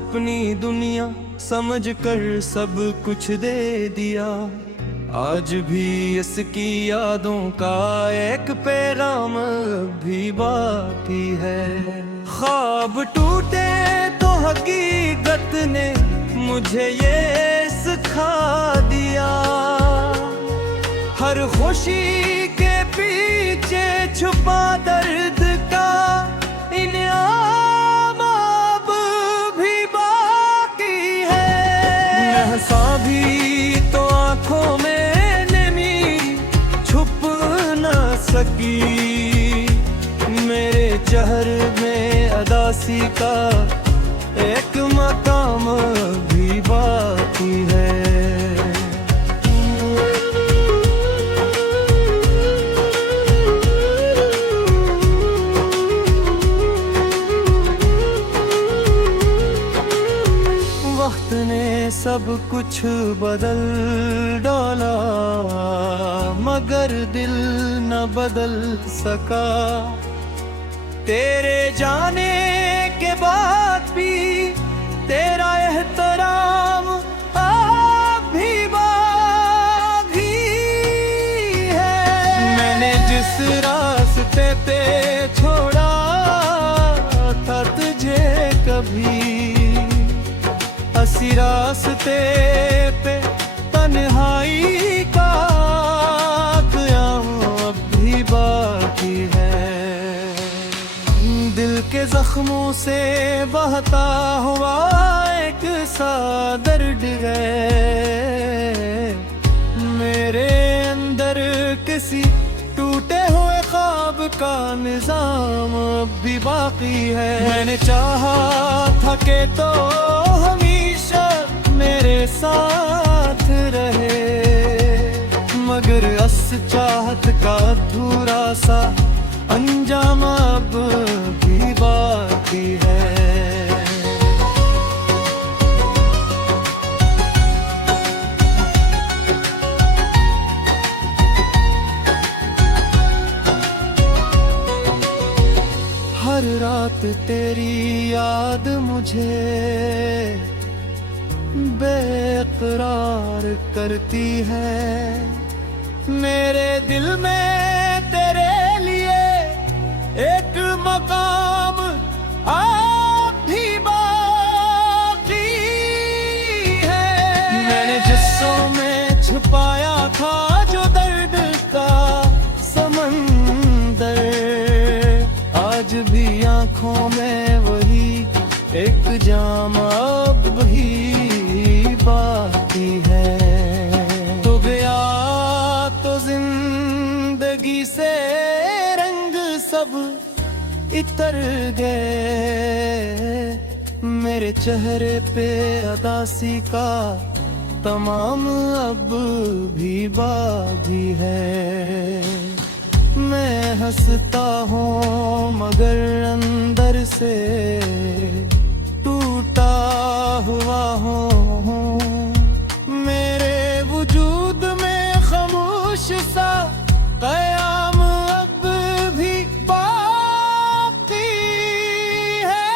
अपनी दुनिया समझ कर सब कुछ दे दिया। आज भी इसकी यादों का एक पैगाम भी बाकी है। ख्वाब टूटे तो हकीकत ने मुझे ये सिखा दिया। हर खुशी के पीछे छुपा दर्द का इनाम अब भी बाकी है। महसा भी तो आंखों में नमी छुप न सकी। मेरे चेहरे में अदासी का एक मकाम भी बाकी है। वक्त ने सब कुछ बदल डाला मगर दिल न बदल सका। तेरे जाने के बाद भी तेरा एहतराम अब भी बाकी है। मैंने जिस रास्ते पे छोड़ा था तुझे कभी, इसी रास्ते पे तन्हाई का क़याम अब भी बाकी है। दिल के जख्मों से बहता हुआ एक सा दर्द है। मेरे अंदर किसी टूटे हुए ख्वाब का निजाम अब भी बाकी है। मैंने चाहा था कि तो हमेशा मेरे साथ रहे, मगर अस चाहत का अधूरा सा अंजाम अब भी बाकी है। हर रात तेरी याद मुझे बेकरार करती है। मेरे दिल में तेरे लिए एक मकाम अब भी बाकी है। मैंने जिस्सों में छुपाया था जो दर्द का समंदर, आज भी आंखों में वही एक जाम अब भी बाकी है। तो गया तो जिंदगी से रंग सब इतर गए। मेरे चेहरे पे अदासी का तमाम अब भी बाकी है। मैं हंसता हूँ मगर अंदर से टूटा हुआ हूँ। मेरे वजूद में खामोश सा क़याम अब भी बाकी है।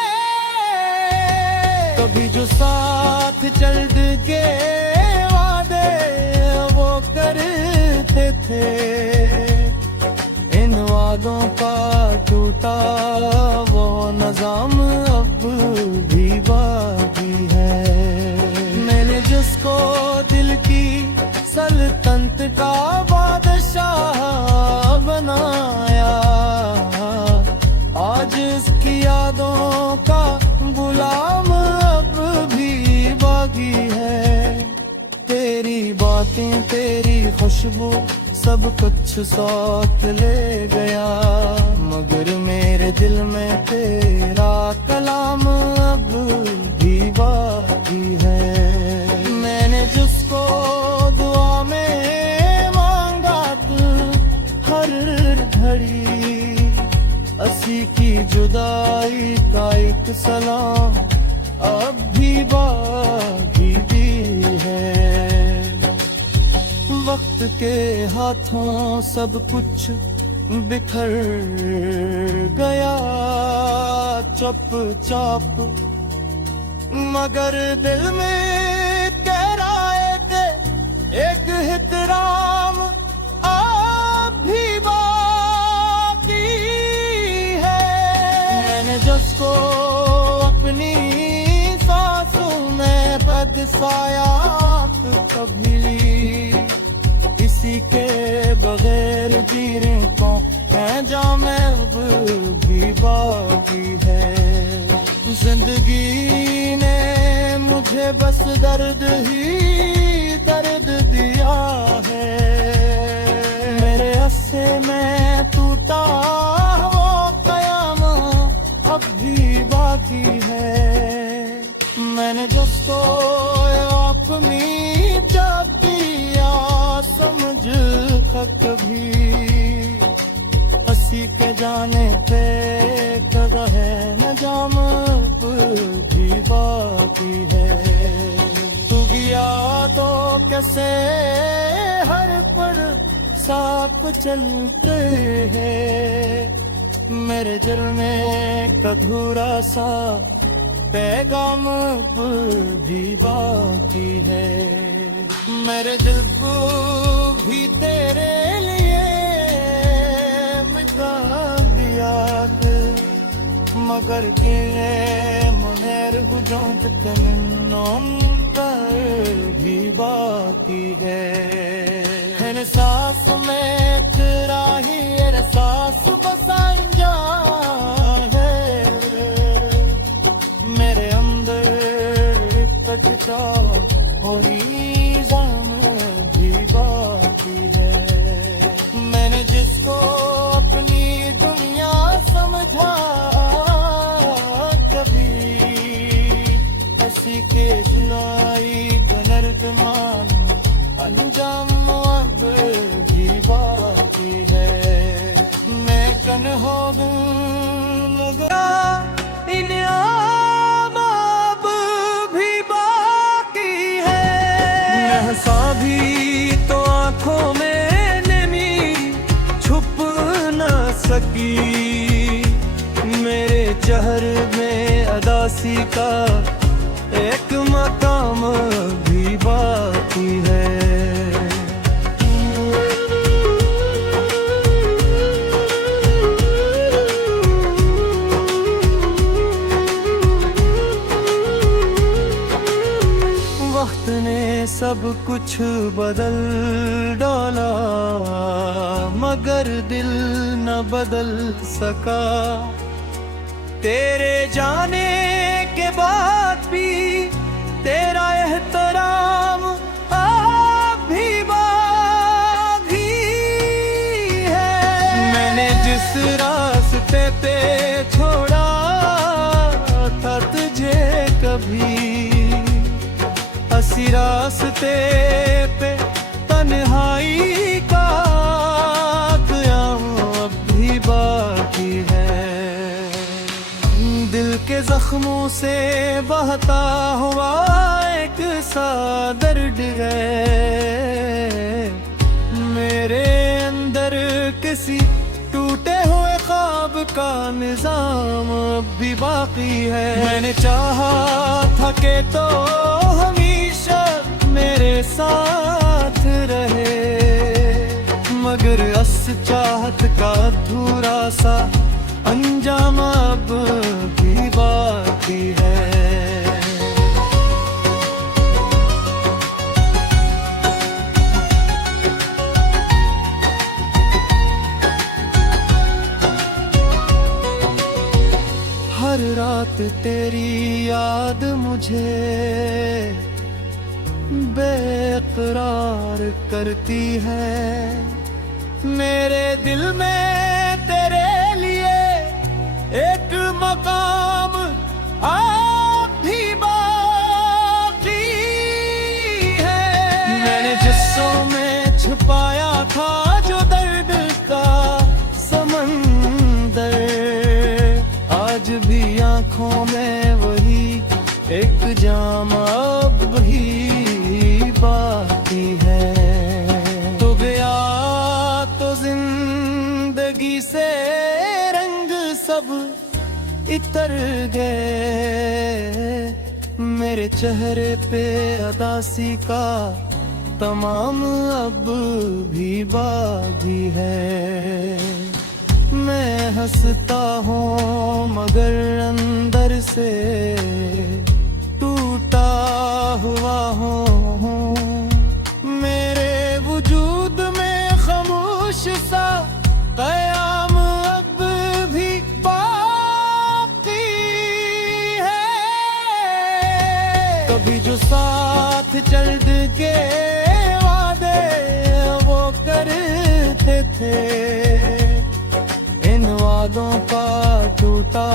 कभी जो साथ चल के वादे वो करते थे, इन वादों का टूटा वो निज़ाम अब भी बाकी है। मैंने जिसको दिल की सल्तनत का बादशाह बनाया, आज इसकी यादों का गुलाम अब भी बाकी है। तेरी बातें तेरी खुशबू सब कुछ सौंप ले गया, मगर मेरे दिल में तेरा कलाम अब भी बाकी है। मैंने जिसको दुआ में मांगा तू हर घड़ी, असी की जुदाई का एक सलाम अब भी बाकी है। वक्त के हाथों सब कुछ बिखर गया, चुपचाप मगर दिल में कह रहा है कि एक एहतराम आप भी बाकी है। मैंने जिसको अपनी सांसों में बदसाया आप कभी ली, इसी के बगैर जीने को मैं जामे अब भी बाकी है। जिंदगी ने मुझे बस दर्द ही दर्द दिया है। मेरे अस्से में टूटा वो कयामत अब भी बाकी है। मैंने जिसको अपनी जब दिया समझ कभी, हंसी के जाने पे कदा है न जाम भी बाकी है। तू गया तो कैसे हर पर साप चलते हैं, मेरे दिल में अधूरा सा पैगाम भी बाकी है। मेरे दिल को भी तेरे लिए मिटा दिया, मगर के मुनेर गुजों तक भी बाकी है। सांस में कराही सांस बसांजा है, मेरे अंदर तक होनी जाम भी बाकी है। मैंने जिसको अपनी दुनिया समझा कभी, हंसी के जुलाई कनर मान अंजाम अब भी बाकी है। मैं कन हो गया इनाम अब भी बाकी है। हंसा भी तो आंखों में नमी छुप न सकी, मेरे चेहरे में अदासी का एक मकाम भी बाकी है। वक्त ने सब कुछ बदल डाला, मगर दिल न बदल सका। तेरे जाने के बाद भी तेरा एहतराम आप भी बाकी है। मैंने जिस रास्ते पे छोड़ा था तुझे कभी, हंसी रास्ते पे तन्हाई का क़याम अब भी बाकी है। दिल के जख्मों से बहता हुआ एक सा दर्द है, मेरे अंदर किसी टूटे हुए ख्वाब का निजाम अब भी बाकी है। मैंने चाहा था कि तो हमेशा मेरे साथ रहे, मगर अस चाहत का अधूरा सा अंजाम अब भी बाकी है। हर रात तेरी याद मुझे बेकरार करती है, मेरे दिल में तेरे लिए एक मकाम आप भी बाकी है। मैंने जिस्सों में छुपाया था जो दर्द का समंदर, आज भी आंखों में वही एक जाम अब भी बाकी है। तो गया तो जिंदगी से रंग सब इतर गए, मेरे चेहरे पे अदासी का तमाम अब भी बागी है। मैं हंसता हूँ मगर अंदर से टूटा हुआ हूँ। मेरे वजूद में खामोश सा कयाम अब भी बाकी है। कभी जो साथ चल के वादे वो करते थे, इन वादों का टूटा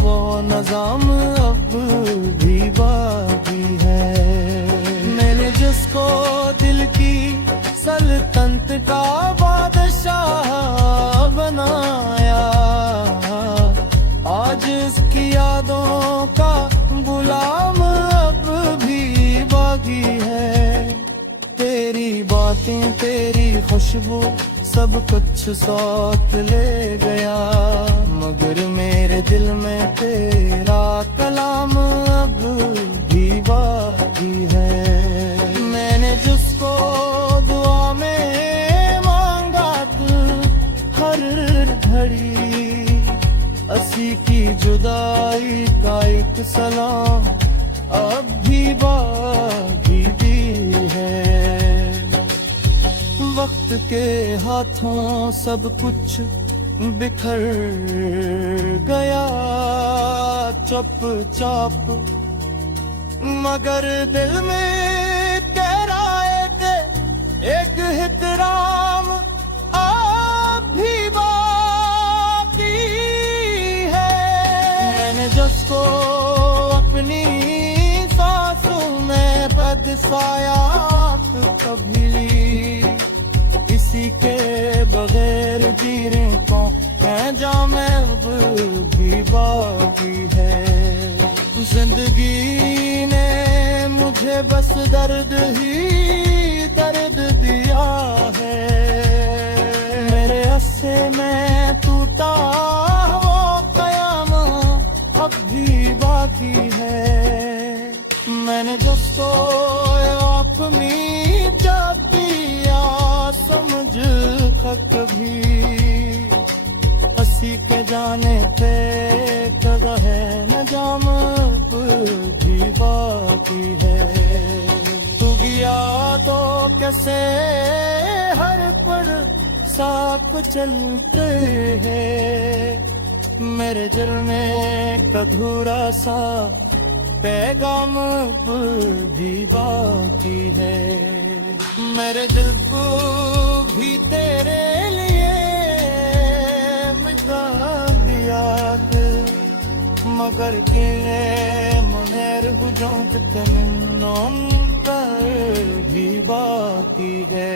वो निजाम अब भी बाकी है। मैंने जिसको दिल की सल्तनत का बादशाह बनाया, आज इसकी यादों का गुलाम अब भी बाकी है। तेरी बातें तेरी खुशबू सब कुछ सौंप ले गया, मगर मेरे दिल में तेरा कलाम अब भी बाकी है। मैंने जिसको दुआ में मांगा तू हर घड़ी, असी की जुदाई का एक सलाम अब भी बाकी भी है। वक्त के हाथों सब कुछ बिखर गया चुपचाप, मगर दिल में कह रहा है कि एक एहतराम अब भी बाकी है। मैंने जिसको अपनी सांसों में बदसाया कभी, इसी के बगैर जीने को मैं जामे अब भी बाकी है। जिंदगी ने मुझे बस दर्द ही दर्द दिया है। मेरे अस्से में टूटा वो कयाम अब भी बाकी है। मैंने जिसको अपनी जब दिया समझ कभी, हंसी के जाने पे कदा है न जाम भी बाकी है। तू गया तो कैसे हर पल साथ चलते हैं, मेरे दिल में अधूरा सा पैगाम भी बाकी है। मेरे दिल को भी तेरे लिए मिटा दिया, मगर के मुनेर हुजों पे तमन्नों पर भी बाकी है।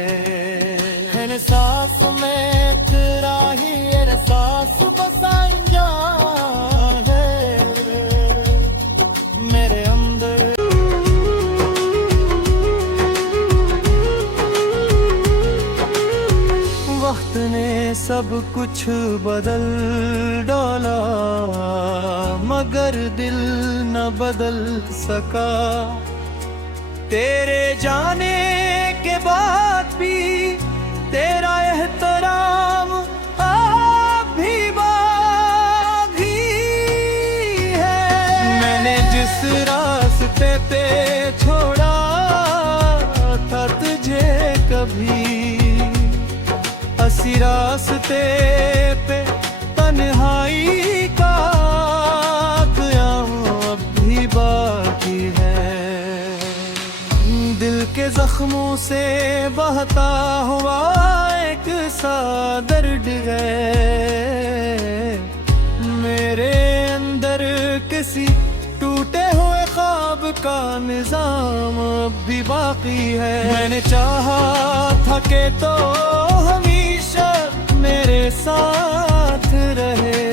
एहसास में कराही एहसास बसांजा है मेरे अंदर। वक्त ने सब कुछ बदल डाला, मगर दिल न बदल सका। तेरे जाने के बाद भी तेरा एहतराम अब भी बाकी है। मैंने जिस रास्ते पे छोड़ा था तुझे कभी, इसी रास्ते पे तन्हाई का क़याम अब भी बाकी है। दिल के जख्मों से बहता हुआ एक सा दर्द है, मेरे अंदर किसी टूटे हुए ख्वाब का निजाम अब भी बाकी है। मैंने चाहा था कि तो हमेशा मेरे साथ रहे,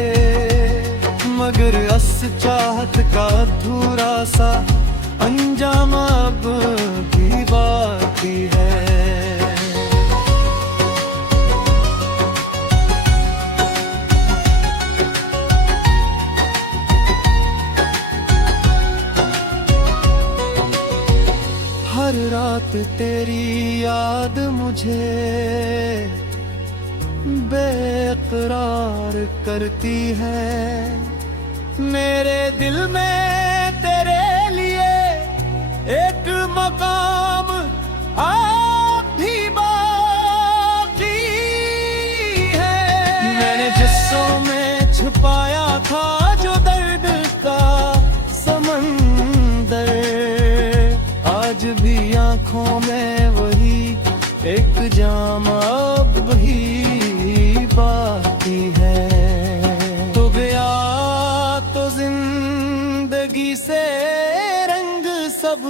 मगर अस चाहत का अधूरा सा अंजाम अब भी बाकी है। तेरी याद मुझे बेकरार करती है। मेरे दिल में तेरे लिए एक मकाम आप भी बाकी है। मैंने जिस्सों में छुपाया था जो दर्द का समंदर, आज भी आंखों में वही एक जाम अब भी बाकी है। तो गया तो जिंदगी से रंग सब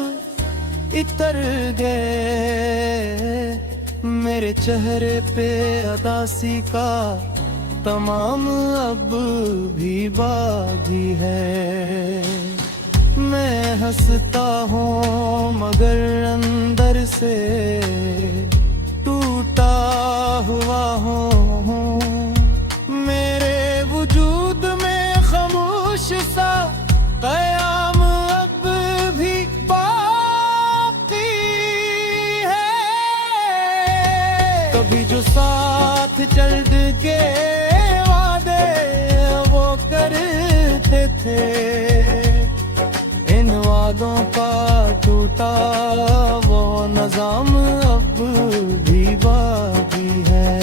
इतर गए, मेरे चेहरे पे अदासी का तमाम अब भी बाकी है। मैं हंसता हूँ मगर अंदर से टूटा हुआ हूँ। मेरे वजूद में खामोश सा क़याम अब भी बाकी है। कभी जो साथ चल के वादे वो करते थे, इन वादों का टूटा वो निज़ाम अब भी बाकी है।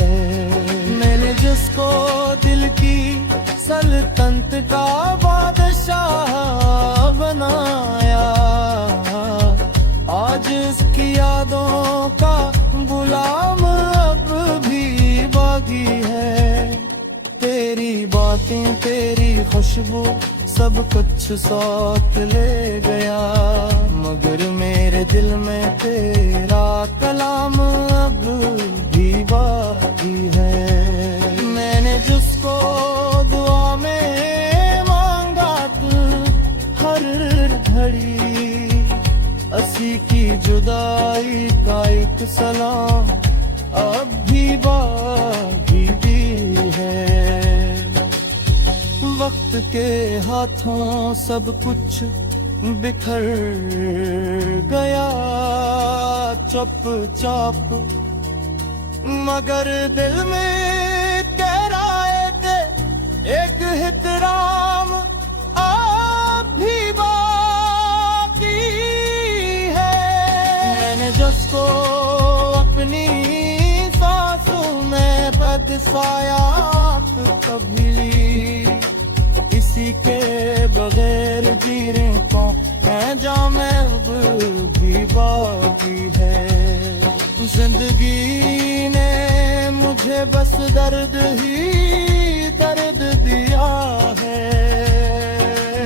मैंने जिसको दिल की सल्तनत का बादशाह बनाया, आज इसकी यादों का गुलाम अब भी बाकी है। तेरी बातें तेरी खुशबू सब कुछ साथ ले गया, मगर मेरे दिल में तेरा कलाम अब भी बाकी है। मैंने जिसको दुआ में मांगा तू हर घड़ी, असी की जुदाई का एक सलाम अब भी बाकी भी है। वक्त के हाथों सब कुछ बिखर गया चुपचाप, मगर दिल में तेरा एक एहतराम आप भी बाकी है। मैंने जिसको अपनी सांसों में बदसाया कभी, इसी के बगैर जीने को है जामे अब भी बाकी है। जिंदगी ने मुझे बस दर्द ही दर्द दिया है,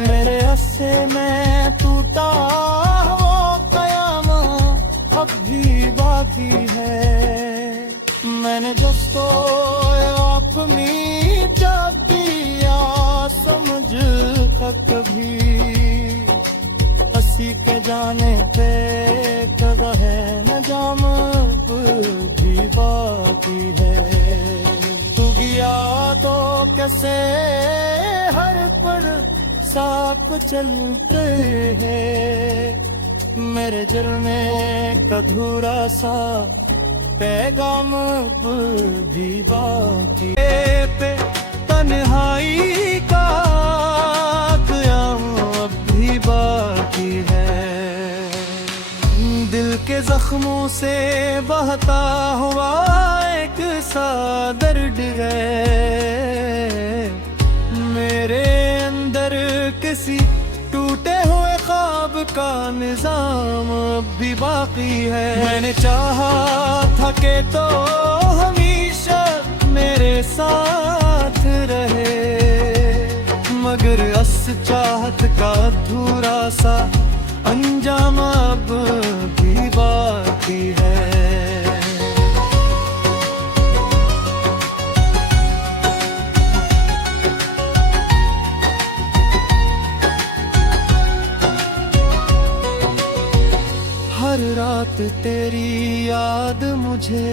मेरे अस्से में टूटा वो कयाम अब भी बाकी है। मैंने दोस्तों अपनी चाबियां समझ तक भी, हंसी के जाने पे कदा है न जाम भी बाकी है। तू गया तो कैसे हर पर साफ चलते हैं, मेरे दिल में अधूरा सा पैगाम भी बाकी पे तन्हाई का क़याम अब भी बाकी है। दिल के जख्मों से बहता हुआ एक सा दर्द है, मेरे अंदर किसी टूटे हुए ख्वाब का निजाम अब भी बाकी है। मैंने चाहा था कि तो हमेशा मेरे साथ रहे, मगर अस चाहत का अधूरा सा अंजाम अब भी बाकी है। हर रात तेरी याद मुझे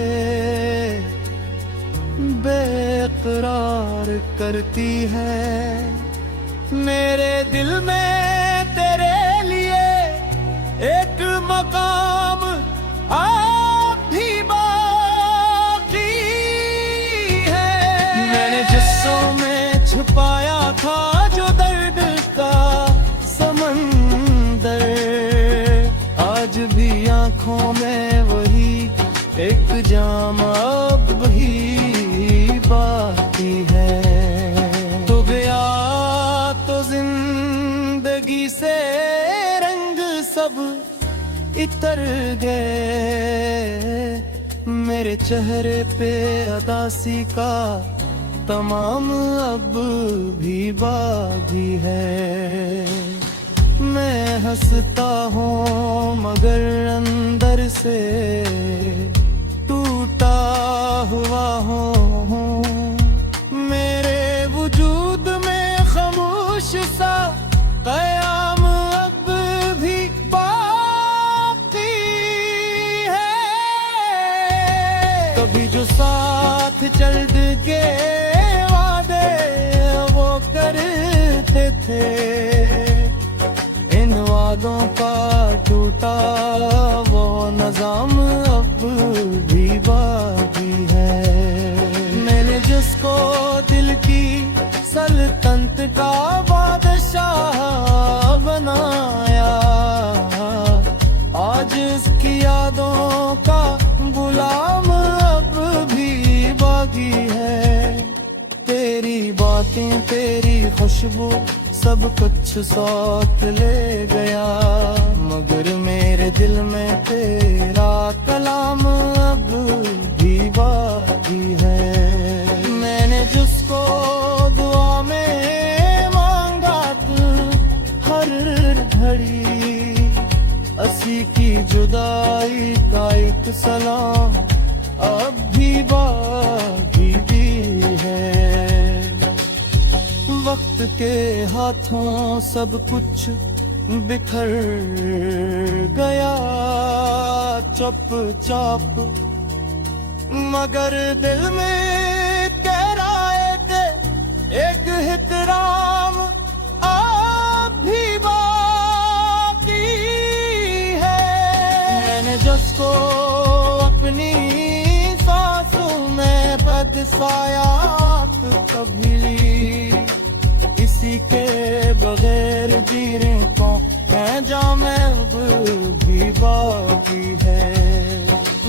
बेकरार करती है। मेरे दिल में तेरे लिए एक मकाम आँखों में वही एक जाम अब भी बाकी है। तो गया तो जिंदगी से रंग सब इतर गए, मेरे चेहरे पे अदासी का तमाम अब भी बाकी है। मैं हंसता हूँ मगर अंदर से टूटा हुआ हूँ, मेरे वजूद में खामोश सा क़याम अब भी बाकी है। कभी जो साथ चल के वादे वो करते थे, इन वादों का टूटा वो निज़ाम अब भी बाकी है। मैंने जिसको दिल की सल्तनत का बादशाह बनाया, आज इसकी यादों का गुलाम अब भी बाकी है। तेरी बातें तेरी खुशबू सब कुछ सौत ले गया, मगर मेरे दिल में तेरा कलाम अब भी बाकी है। मैंने जिसको दुआ में मांगा तू हर घड़ी, असी की जुदाई का एक सलाम अब भी बाकी है। वक्त के हाथों सब कुछ बिखर गया चुपचाप, मगर दिल में कह रहा है कि एक एहतराम अब भी बाकी है। मैंने जिसको अपनी सांसों में बदसाया कभी ली, इसी के बगैर जीने को मैं जामे अब भी बाकी है।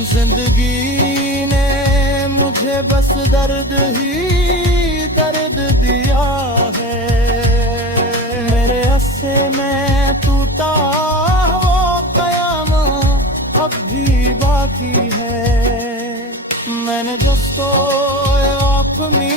जिंदगी ने मुझे बस दर्द ही दर्द दिया है, मेरे हिस्से में टूटा वो क़याम अब भी बाकी है। मैंने दोस्तों अपनी